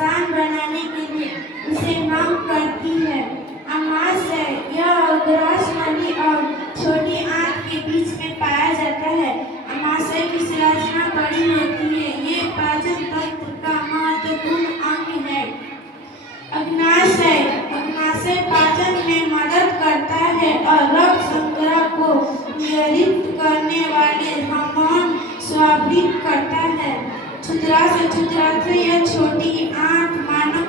आसान बनाने के लिए उसे मांग करती है। अमाशय यह ग्रास नली और छोटी आंत के बीच में पाया जाता है। अमाशय की संरचना बड़ी होती है। ये पाचन तंत्र का महत्वपूर्ण अंग है। अग्नाशय पाचन में मदद करता है और रक्त संग्रह को नियंत्रित करने वाले हार्मोन स्रावित करता है। क्षुद्राशय यह छोटी आंत मानव